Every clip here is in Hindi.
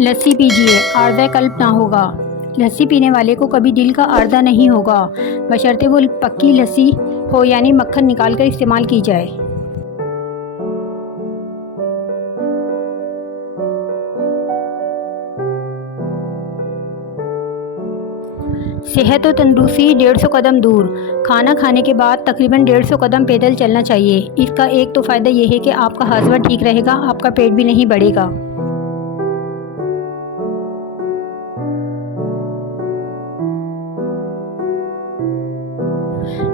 लस्सी पीजिए, आर्द्र कल्प ना होगा। लस्सी पीने वाले को कभी दिल का आर्द्र नहीं होगा, बशर्ते वो पक्की लस्सी हो यानी मक्खन निकालकर इस्तेमाल की जाए। सेहत और तंदुरुस्ती 150 कदम दूर। खाना खाने के बाद तकरीबन 150 कदम पैदल चलना चाहिए। इसका एक तो फ़ायदा ये है कि आपका हाजमा ठीक रहेगा, आपका पेट भी नहीं बढ़ेगा।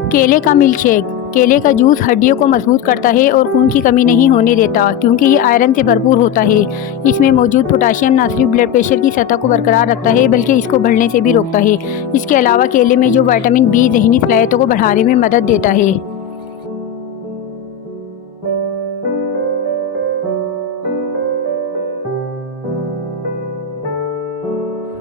केले का मिल्क शेक। केले का जूस हड्डियों को मजबूत करता है और खून की कमी नहीं होने देता, क्योंकि ये आयरन से भरपूर होता है। इसमें मौजूद पोटाशियम न सिर्फ ब्लड प्रेशर की सतह को बरकरार रखता है, बल्कि इसको बढ़ने से भी रोकता है। इसके अलावा केले में जो विटामिन बी ज़हनी सलाहियतों को बढ़ाने में मदद देता है।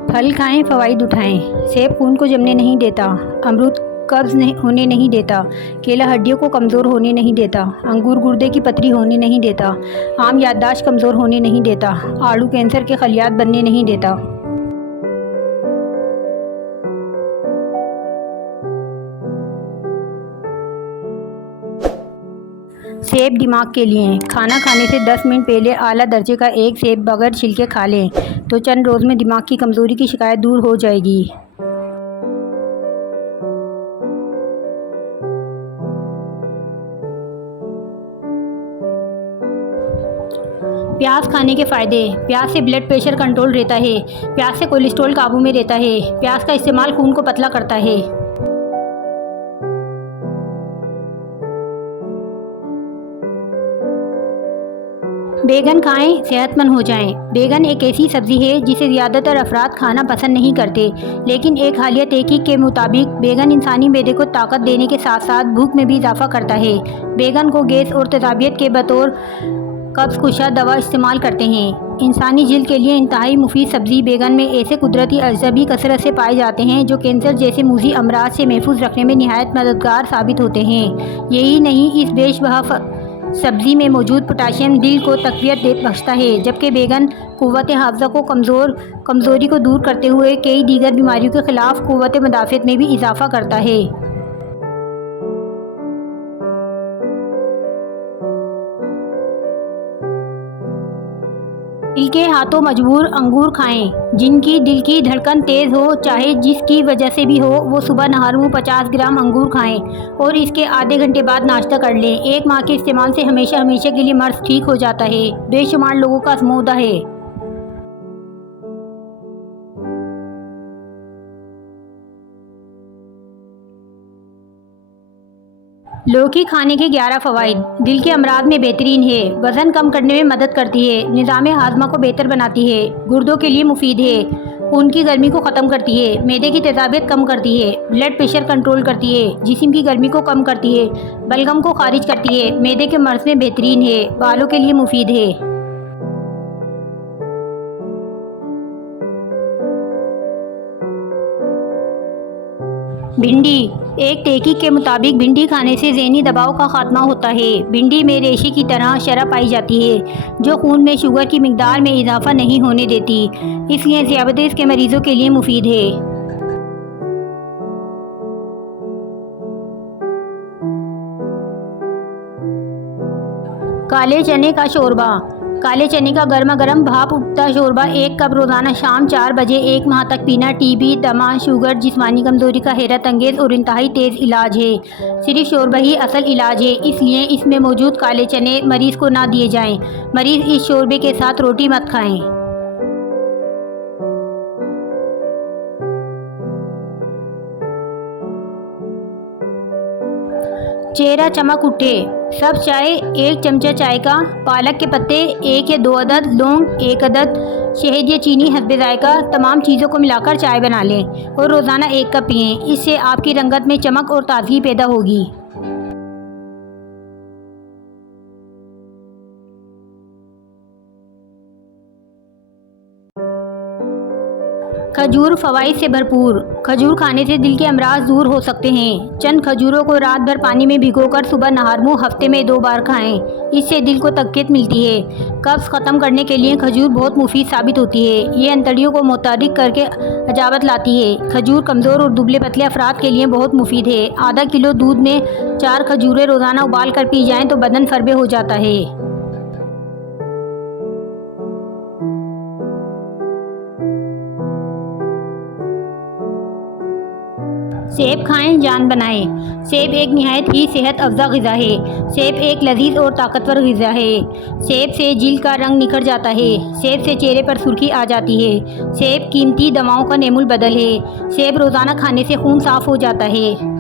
फल खाएं, फ़वाइद उठाएं। सेब खून को जमने नहीं देता, अमरूद कब्ज़ होने नहीं देता, केला हड्डियों को कमज़ोर होने नहीं देता, अंगूर गुर्दे की पथरी होने नहीं देता, आम याददाश्त कमज़ोर होने नहीं देता, आड़ू कैंसर के खलियात बनने नहीं देता। सेब दिमाग के लिए। खाना खाने से 10 मिनट पहले आला दर्जे का एक सेब बगैर छिलके खा लें तो चंद रोज़ में दिमाग की कमज़ोरी की शिकायत दूर हो जाएगी। प्याज खाने के फ़ायदे। प्याज से ब्लड प्रेशर कंट्रोल रहता है, प्याज से कोलेस्ट्रॉल काबू में रहता है, प्याज का इस्तेमाल खून को पतला करता है। बैगन खाएं, सेहतमंद हो जाएं। बैगन एक ऐसी सब्ज़ी है जिसे ज़्यादातर अफराद खाना पसंद नहीं करते, लेकिन एक हालिया तहकीक के मुताबिक बैगन इंसानी मैदे को ताकत देने के साथ साथ भूख में भी इजाफा करता है। बैगन को गैस और तेजाबियत के बतौर कब्ज़ कुशा दवा इस्तेमाल करते हैं। इंसानी जिल्द के लिए इंतहाई मुफीद सब्ज़ी बैगन में ऐसे कुदरती अज्जा भी कसरत से पाए जाते हैं जो कैंसर जैसे मूजी अमराज से महफूज रखने में निहायत मददगार साबित होते हैं। यही नहीं, इस बेशबहा सब्ज़ी में मौजूद पोटाशियम दिल को तक़वियत बख्शता है, जबकि बैगन क़ुव्वत हाफ़ज़ा को कमज़ोरी को दूर करते हुए कई दीगर बीमारियों के ख़िलाफ़ क़ुव्वत मदाफ़त में भी इजाफ़ा करता है। दिल के हाथों मजबूर अंगूर खाएं। जिनकी दिल की धड़कन तेज़ हो, चाहे जिसकी वजह से भी हो, वो सुबह नहर में 50 ग्राम अंगूर खाएं और इसके आधे घंटे बाद नाश्ता कर लें। 1 माह के इस्तेमाल से हमेशा हमेशा के लिए मर्ज ठीक हो जाता है। बेशुमार लोगों का आज़मूदा है। लौकी खाने के 11 फ़वाइद। दिल के अमराज में बेहतरीन है, वज़न कम करने में मदद करती है, निज़ाम हाज़मा को बेहतर बनाती है, गुर्दों के लिए मुफीद है, खून की गर्मी को ख़त्म करती है, मैदे की तेज़ाबियत कम करती है, ब्लड प्रेशर कंट्रोल करती है, जिस्म की गर्मी को कम करती है, बलगम को खारिज करती है, मैदे के मर्ज़ में बेहतरीन है, बालों के लिए मुफीद है। भिंडी। एक तहकीक के मुताबिक भिंडी खाने से ज़हनी दबाव का खात्मा होता है। भिंडी में रेशे की तरह शरा पाई जाती है जो खून में शुगर की मिकदार में इजाफा नहीं होने देती, इसलिए ज़ियादतीस के मरीज़ों के लिए मुफीद है। काले चने का शोरबा। काले चने का गर्मा गर्म भाप उठता शोरबा 1 कप रोज़ाना शाम 4 बजे 1 माह तक पीना टीबी, दमा, शुगर, जिस्मानी कमज़ोरी का हैरत अंगेज़ और इंतहाई तेज़ इलाज है। सिर्फ शोरबा ही असल इलाज है, इसलिए इसमें मौजूद काले चने मरीज़ को ना दिए जाएं। मरीज़ इस शोरबे के साथ रोटी मत खाएं। चेहरा चमक उठे। सब चाय 1 चमचा चाय का, पालक के पत्ते 1 या 2 अदद, लौंग 1 अदद, शहद या चीनी हस्बे जायका, तमाम चीज़ों को मिलाकर चाय बना लें और रोज़ाना 1 कप पिएं। इससे आपकी रंगत में चमक और ताजगी पैदा होगी। खजूर फवाइद से भरपूर। खजूर खाने से दिल के अमराज दूर हो सकते हैं। चंद खजूरों को रात भर पानी में भिगोकर सुबह नहार मुँह हफ्ते में 2 बार खाएं। इससे दिल को तक़वियत मिलती है। कब्ज़ ख़त्म करने के लिए खजूर बहुत मुफीद साबित होती है। ये अंतड़ियों को मुतहर्रिक करके अजाबत लाती है। खजूर कमज़ोर और दुबले पतले अफराद के लिए बहुत मुफीद है। आधा किलो दूध में 4 खजूरें रोज़ाना उबाल कर पी जाएँ तो बदन फरबे हो जाता है। सेब खाएं, जान बनाएं। सेब एक निहायत ही सेहत अफ़ज़ा ग़िज़ा है। सेब एक लज़ीज़ और ताकतवर ग़िज़ा है। सेब से जिल्द का रंग निखर जाता है। सेब से चेहरे पर सुर्खी आ जाती है। सेब कीमती दवाओं का नेमुल बदल है। सेब रोज़ाना खाने से खून साफ़ हो जाता है।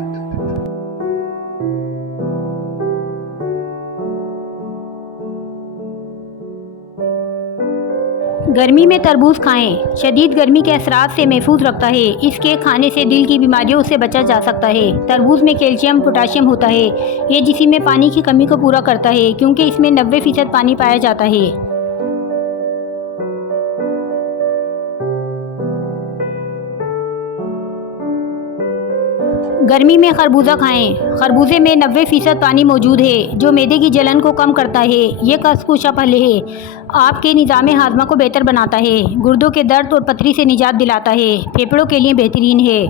गर्मी में तरबूज खाएं। शदीद गर्मी के असरात से महफूज रखता है। इसके खाने से दिल की बीमारियों से बचा जा सकता है। तरबूज में कैल्शियम पोटाशियम होता है। ये जिस्म में पानी की कमी को पूरा करता है क्योंकि इसमें 90% पानी पाया जाता है। गर्मी में खरबूजा खाएं। खरबूजे में 90% पानी मौजूद है जो मैदे की जलन को कम करता है। ये कशकुशा फल है। आपके निज़ाम हाजमा को बेहतर बनाता है। गुर्दों के दर्द और पथरी से निजात दिलाता है। फेफड़ों के लिए बेहतरीन है।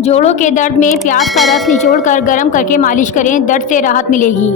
जोड़ों के दर्द में प्याज का रस निचोड़ कर गर्म करके मालिश करें, दर्द से राहत मिलेगी।